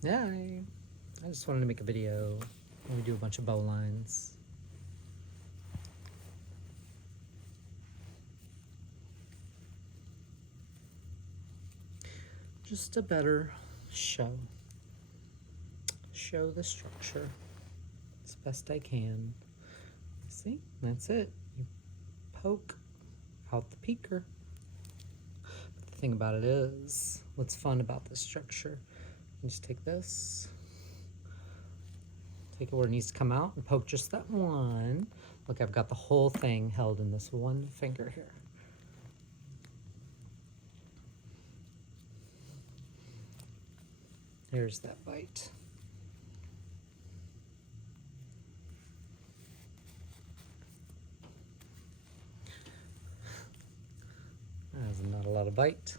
Yeah, I just wanted to make a video where we do a bunch of bowlines. Just a better show the structure as best I can. See, that's it. You poke out the peeker. But the thing about it is, what's fun about this structure, you just take this, take it where it needs to come out, and poke just that one. Look, I've got the whole thing held in this one finger here. There's that bite. That's not a lot of bite.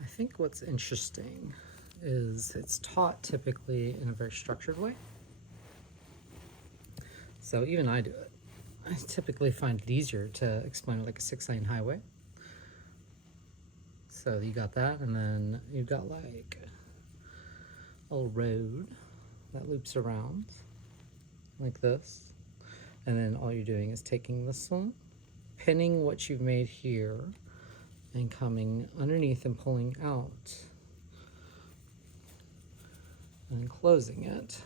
I think what's interesting is it's taught typically in a very structured way. So even I do it. I typically find it easier to explain it like a 6-lane highway. So you got that, and then you've got like a little road that loops around like this. And then all you're doing is taking this one, pinning what you've made here, and coming underneath and pulling out, and then closing it.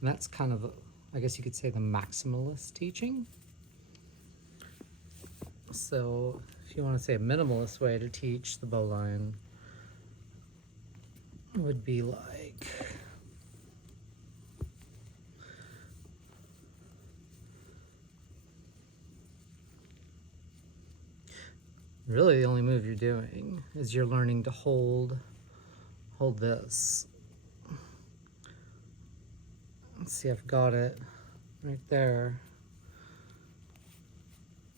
And that's kind of, I guess you could say, the maximalist teaching. So if you want to say a minimalist way to teach the bowline would be like, really the only move you're doing is you're learning to hold this. Let's see, I've got it right there.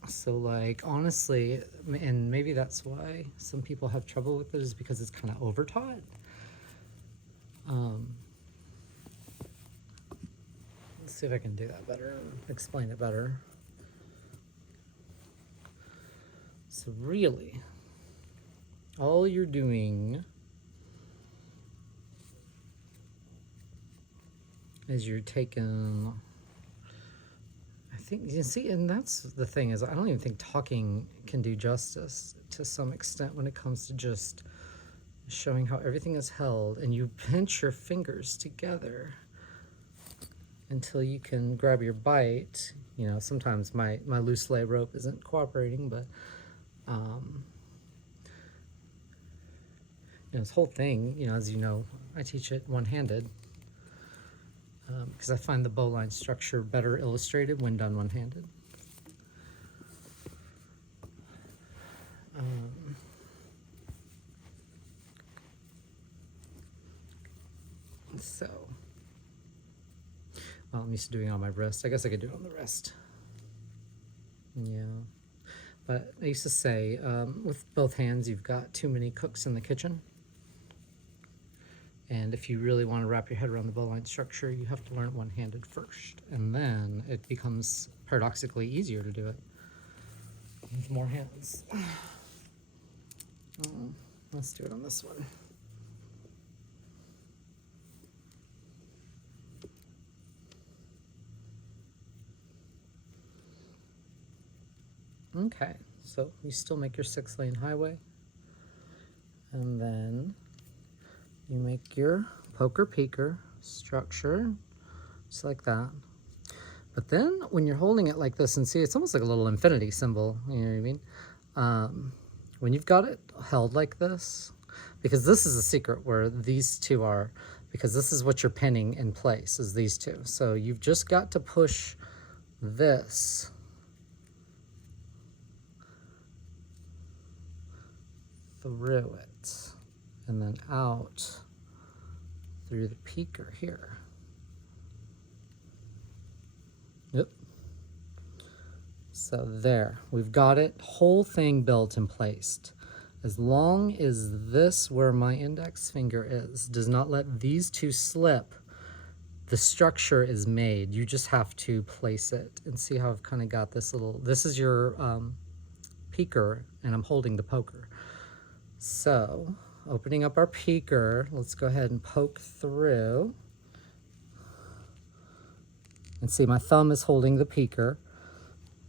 So like, honestly, and maybe that's why some people have trouble with it, is because it's kind of overtaught. Let's see if I can do that better, explain it better. So really, all you're doing is you're taking, I think, you see, and that's the thing, is I don't even think talking can do justice to some extent when it comes to just showing how everything is held, and you pinch your fingers together until you can grab your bite. You know, sometimes my loose lay rope isn't cooperating, but you know, this whole thing, you know, as you know, I teach it one-handed, because I find the bowline structure better illustrated when done one-handed. So, well, I'm used to doing it on my wrist. I guess I could do it on the wrist. Yeah. But I used to say, with both hands, you've got too many cooks in the kitchen. And if you really want to wrap your head around the bowline structure, you have to learn it one-handed first. And then it becomes paradoxically easier to do it with more hands. Let's do it on this one. Okay, so you still make your 6-lane highway, and then you make your poker peeker structure, just like that. But then when you're holding it like this, and see, it's almost like a little infinity symbol, you know what I mean? When you've got it held like this, because this is a secret where these two are, because this is what you're pinning in place, is these two. So you've just got to push this through it, and then out through the peeker here. Yep. So there, we've got it, whole thing built and placed. As long as this, where my index finger is, does not let these two slip, the structure is made. You just have to place it. And see how I've kind of got this little, this is your peeker, and I'm holding the poker. So, opening up our peeker, let's go ahead and poke through. And see, my thumb is holding the peeker.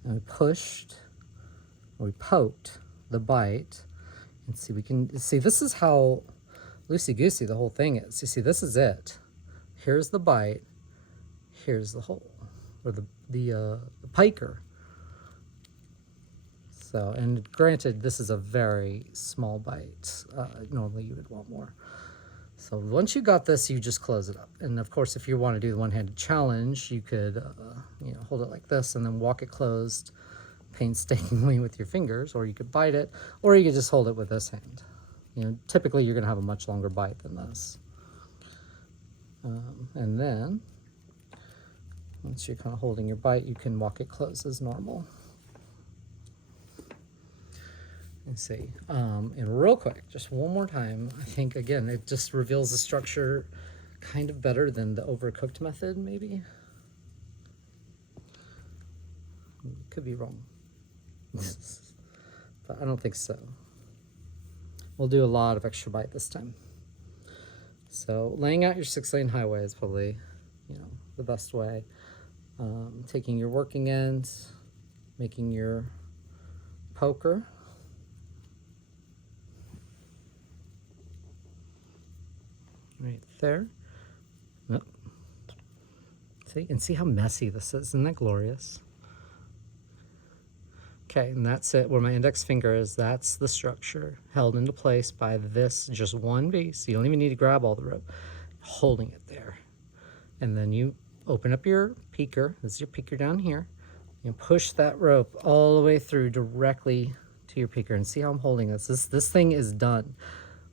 And we pushed, or we poked the bite. And see, we can see, this is how loosey-goosey the whole thing is. You see, this is it. Here's the bite. Here's the hole, or the piker. So, and granted, this is a very small bite. Normally you would want more. So once you got this, you just close it up. And of course, if you want to do the one-handed challenge, you could you know, hold it like this and then walk it closed painstakingly with your fingers, or you could bite it, or you could just hold it with this hand. You know, typically you're going to have a much longer bite than this. And then, once you're kind of holding your bite, you can walk it closed as normal. Let's see. And real quick, just one more time. I think, again, it just reveals the structure kind of better than the overcooked method, maybe. Could be wrong. But I don't think so. We'll do a lot of extra bite this time. So laying out your 6-lane highway is probably, the best way. Taking your working ends, making your poker. Right there. Oh. See, and see how messy this is. Isn't that glorious? Okay, and that's it. Where my index finger is, that's the structure held into place by this just one piece. You don't even need to grab all the rope. Holding it there. And then you open up your peaker. This is your peaker down here. You push that rope all the way through directly to your peaker. And see how I'm holding this. This thing is done.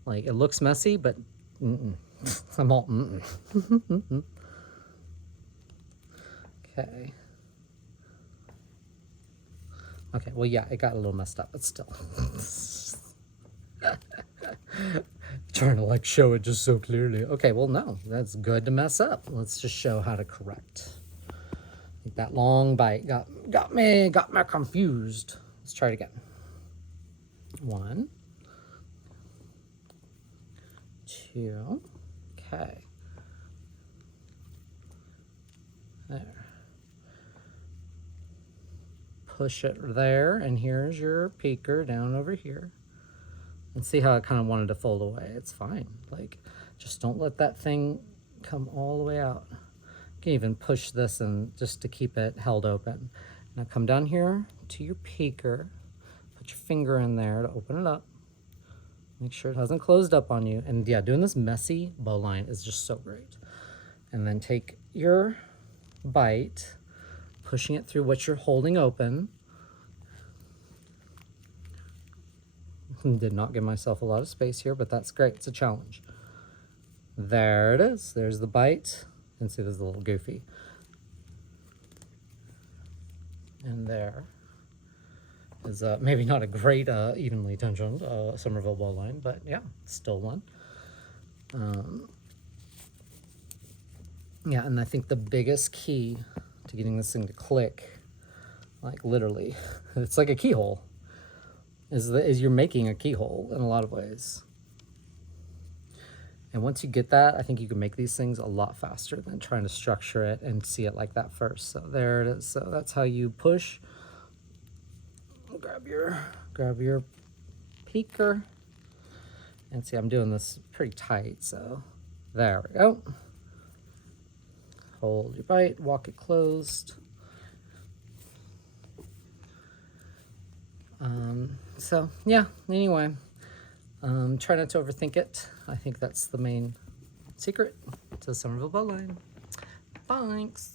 Like, it looks messy, but I'm all Okay. Okay, well, yeah, it got a little messed up, but still. Trying to, like, show it just so clearly. Okay, well, no, that's good to mess up. Let's just show how to correct. Like that long bite got me confused. Let's try it again. 1, 2, okay. There. Push it there, and here's your peaker down over here. And see how I kind of wanted to fold away. It's fine. Like, just don't let that thing come all the way out. You can even push this and just to keep it held open. Now come down here to your peaker. Put your finger in there to open it up. Make sure it hasn't closed up on you. And yeah, doing this messy bowline is just so great. And then take your bite, pushing it through what you're holding open. Did not give myself a lot of space here, but that's great. It's a challenge. There it is. There's the bite. And see, this is a little goofy. And there is maybe not a great evenly tensioned Somerville bowline, but yeah, it's still one. Yeah, and I think the biggest key to getting this thing to click, like literally, it's like a keyhole, is you're making a keyhole in a lot of ways. And once you get that, I think you can make these things a lot faster than trying to structure it and see it like that first. So there it is. So that's how you push. Grab your peaker. And see, I'm doing this pretty tight, so there we go. Hold your bite, walk it closed. So yeah, anyway, try not to overthink it. I think that's the main secret to Somerville bowline. Thanks.